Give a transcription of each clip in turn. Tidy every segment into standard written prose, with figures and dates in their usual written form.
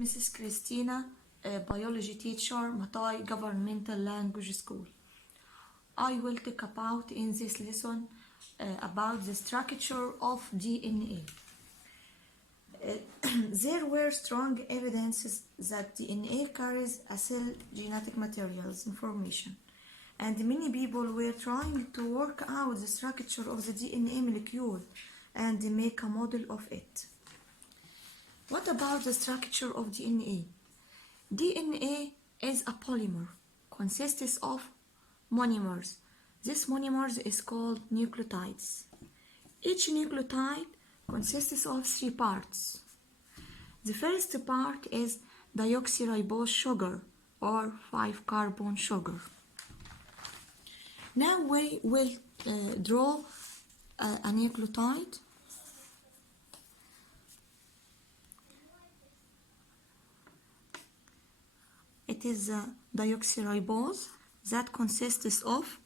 Mrs. Christina, a biology teacher, Matai Governmental Language School. I will talk about in this lesson about the structure of DNA. There were strong evidences that DNA carries a cell genetic materials information, and many people were trying to work out the structure of the DNA molecule and make a model of it. What about the structure of DNA? DNA is a polymer, consists of monomers. This monomers is called nucleotides. Each nucleotide consists of 3 parts. The first part is deoxyribose sugar or 5-carbon sugar. Now we will draw a nucleotide. It is a deoxyribose that consists of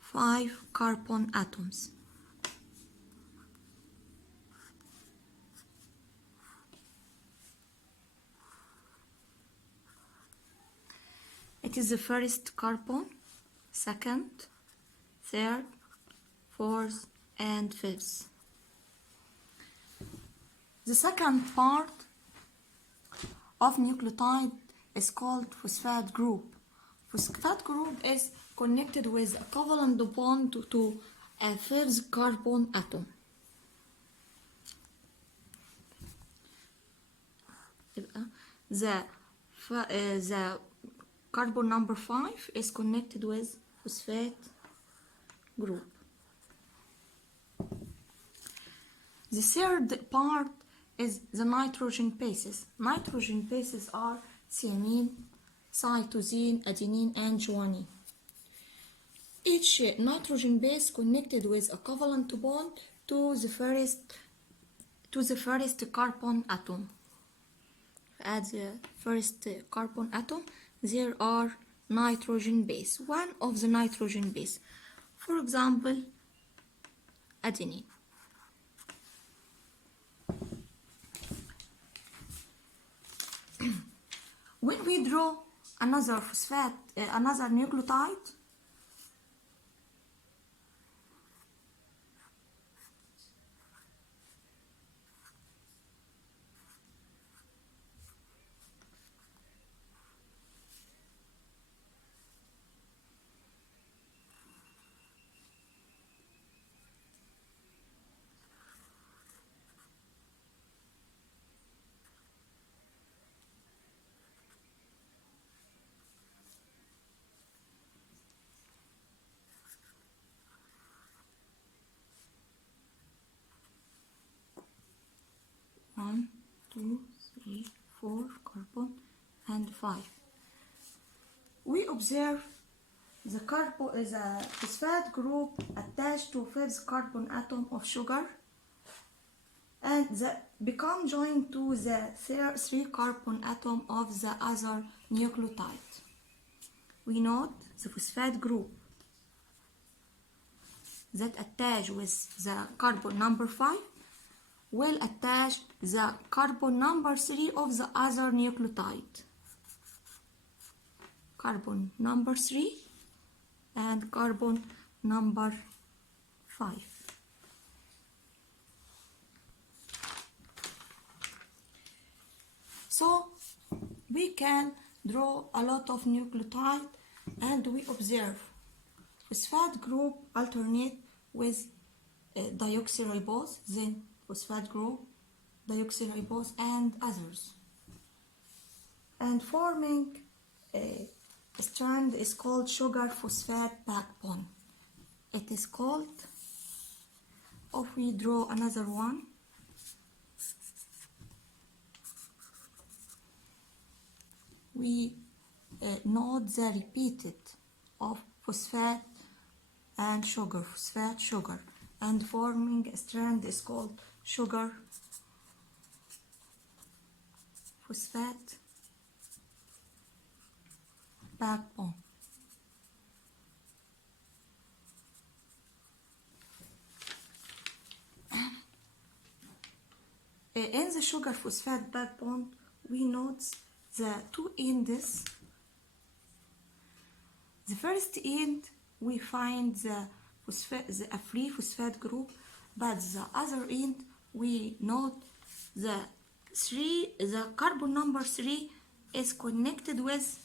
5 carbon atoms. It is the first carbon, second, third, fourth, and fifth. The second part of nucleotide is called phosphate group. Phosphate group is connected with a covalent bond to a fifth carbon atom. The carbon number 5 is connected with phosphate group. The third part is the nitrogen bases. Nitrogen bases are thymine, cytosine, adenine, and guanine. Each nitrogen base connected with a covalent bond to the first carbon atom. At the first carbon atom, there are nitrogen base. One of the nitrogen base, for example, adenine. When we draw another nucleotide, one, 2, 3, 4 carbon and 5. We observe the phosphate group attached to fifth carbon atom of sugar and become joined to the 3 carbon atom of the other nucleotide. We note the phosphate group that attach with the carbon number 5 will attach the carbon number 3 of the other nucleotide. Carbon number 3 and carbon number 5. So we can draw a lot of nucleotide and we observe phosphate group alternate with deoxyribose, then phosphate group, deoxyribose, and others. And forming a strand is called sugar phosphate backbone. It is called, if we draw another one, we note the repeated of phosphate and sugar, phosphate, sugar, and forming a strand is called sugar phosphate backbone. In the sugar phosphate backbone, we note the two ends. The first end we find the free phosphate group, but the other end we note the carbon number 3 is connected with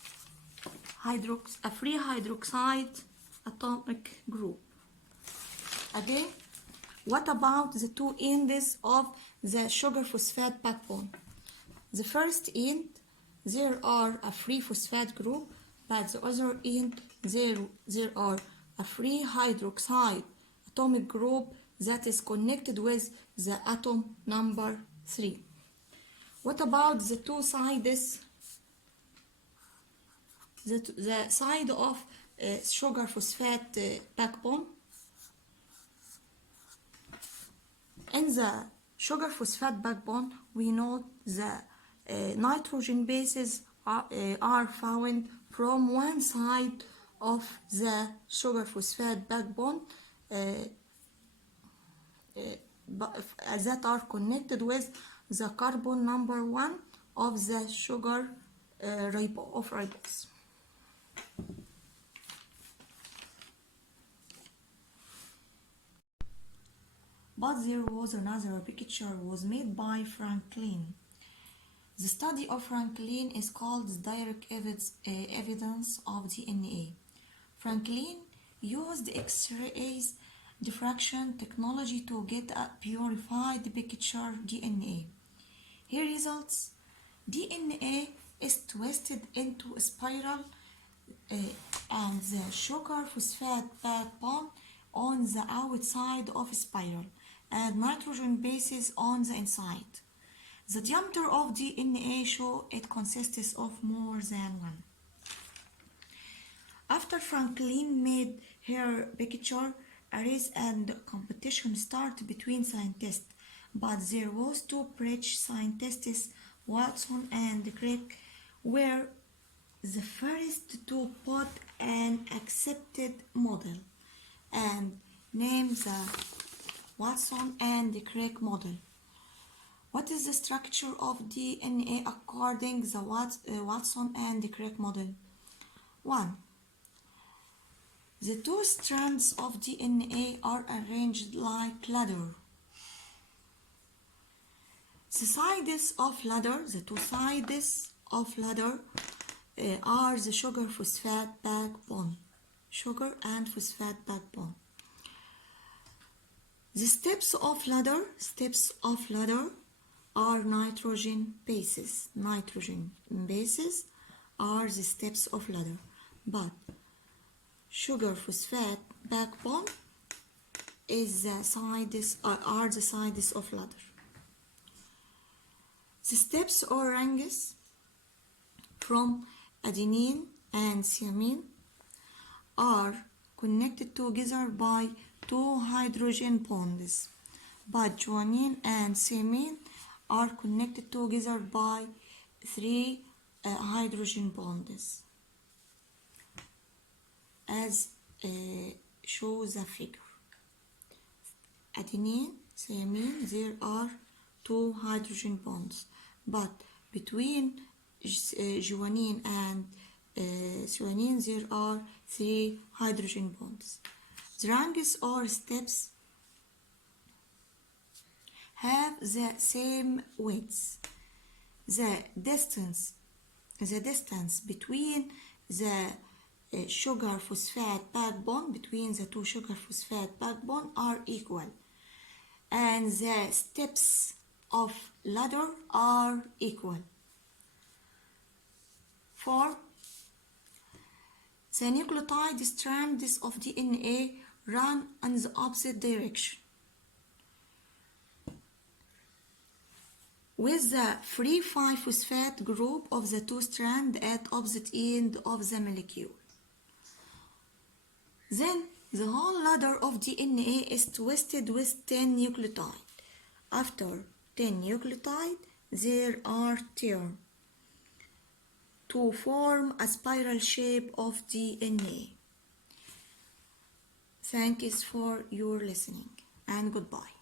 a free hydroxide atomic group. Again, what about the two ends of the sugar phosphate backbone? The first end, there are a free phosphate group, but the other end, there are a free hydroxide atomic group that is connected with the atom number 3. What about the two sides? The side of sugar phosphate backbone. In the sugar phosphate backbone, we know the nitrogen bases are found from one side of the sugar phosphate backbone that are connected with the carbon number 1 of the sugar ribose. But there was another picture was made by Franklin. The study of Franklin is called direct evidence of DNA. Franklin used X-rays diffraction technology to get a purified picture DNA. Here results: DNA is twisted into a spiral and the sugar phosphate backbone on the outside of a spiral and nitrogen bases on the inside. The diameter of DNA show it consists of more than one. After Franklin made her picture, a race and competition started between scientists, but there was two British scientists, Watson and Crick, were the first to put an accepted model and named the Watson and Crick model. What is the structure of DNA according to the Watson and Crick model? 1. The two strands of DNA are arranged like ladder. The two sides of ladder are the sugar phosphate backbone. Sugar and phosphate backbone. The steps of ladder are nitrogen bases. Nitrogen bases are the steps of ladder, but sugar phosphate backbone is the sides are the sides of ladder. The steps or ranges from adenine and thymine are connected together by two hydrogen bonds, but guanine and thymine are connected together by 3 hydrogen bonds, as shows the figure. Adenine, thymine, there are 2 hydrogen bonds, but between guanine and thymine there are 3 hydrogen bonds. The ranges or steps have the same width. The distance between the sugar phosphate backbone, between the two sugar phosphate backbone are equal, and the steps of ladder are equal. 4. The nucleotide strands of DNA run in the opposite direction, with the free 5-phosphate group of the two strands at opposite end of the molecule. Then the whole ladder of DNA is twisted with 10 nucleotides. After 10 nucleotides, there are turned to form a spiral shape of DNA. Thanks for your listening and goodbye.